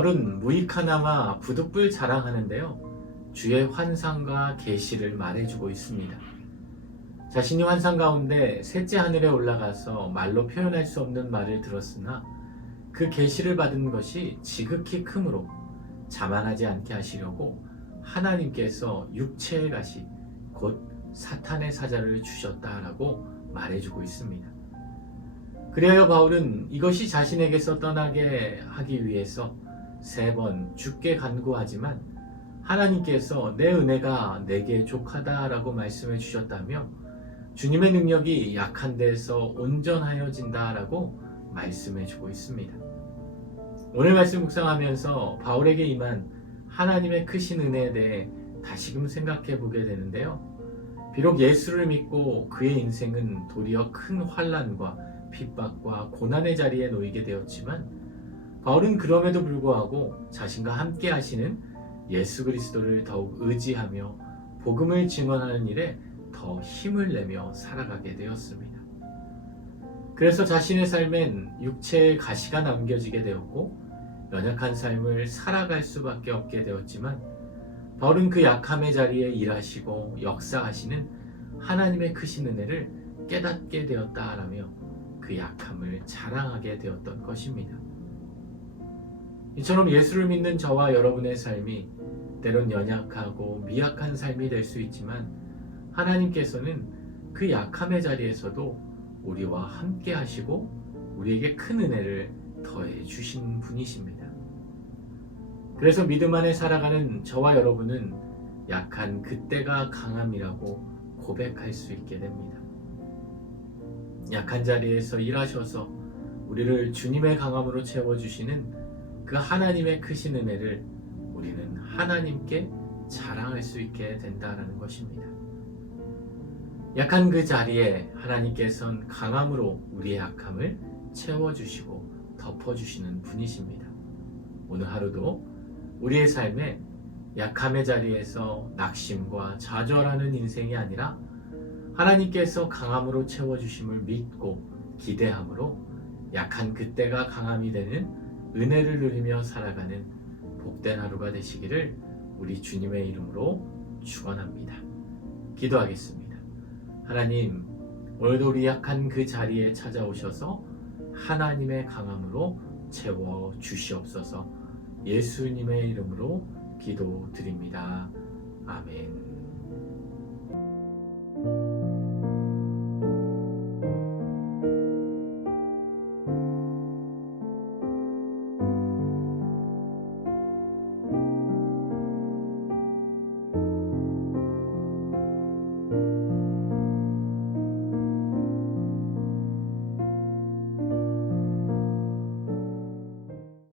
바울은 무익 하나마 부득불 자랑하는데요. 주의 환상과 계시를 말해주고 있습니다. 자신이 환상 가운데 셋째 하늘에 올라가서 말로 표현할 수 없는 말을 들었으나 그 계시를 받은 것이 지극히 크므로 자만하지 않게 하시려고 하나님께서 육체의 가시 곧 사탄의 사자를 주셨다라고 말해주고 있습니다. 그래야 바울은 이것이 자신에게서 떠나게 하기 위해서 세 번 죽게 간구하지만 하나님께서 내 은혜가 내게 족하다라고 말씀해 주셨다며 주님의 능력이 약한 데서 온전하여진다라고 말씀해 주고 있습니다. 오늘 말씀 묵상하면서 바울에게 임한 하나님의 크신 은혜에 대해 다시금 생각해 보게 되는데요. 비록 예수를 믿고 그의 인생은 도리어 큰 환란과 핍박과 고난의 자리에 놓이게 되었지만 바울은 그럼에도 불구하고 자신과 함께 하시는 예수 그리스도를 더욱 의지하며 복음을 증언하는 일에 더 힘을 내며 살아가게 되었습니다. 그래서 자신의 삶엔 육체의 가시가 남겨지게 되었고 연약한 삶을 살아갈 수밖에 없게 되었지만 바울은 그 약함의 자리에 일하시고 역사하시는 하나님의 크신 은혜를 깨닫게 되었다라며 그 약함을 자랑하게 되었던 것입니다. 이처럼 예수를 믿는 저와 여러분의 삶이 때론 연약하고 미약한 삶이 될 수 있지만 하나님께서는 그 약함의 자리에서도 우리와 함께 하시고 우리에게 큰 은혜를 더해 주신 분이십니다. 그래서 믿음 안에 살아가는 저와 여러분은 약한 그때가 강함이라고 고백할 수 있게 됩니다. 약한 자리에서 일하셔서 우리를 주님의 강함으로 채워주시는 그 하나님의 크신 은혜를 우리는 하나님께 자랑할 수 있게 된다는 것입니다. 약한 그 자리에 하나님께서는 강함으로 우리의 약함을 채워주시고 덮어주시는 분이십니다. 오늘 하루도 우리의 삶에 약함의 자리에서 낙심과 좌절하는 인생이 아니라 하나님께서 강함으로 채워주심을 믿고 기대함으로 약한 그때가 강함이 되는 은혜를 누리며 살아가는 복된 하루가 되시기를 우리 주님의 이름으로 축원합니다. 기도하겠습니다. 하나님, 오늘도 우리 약한 그 자리에 찾아오셔서 하나님의 강함으로 채워 주시옵소서. 예수님의 이름으로 기도드립니다. 아멘.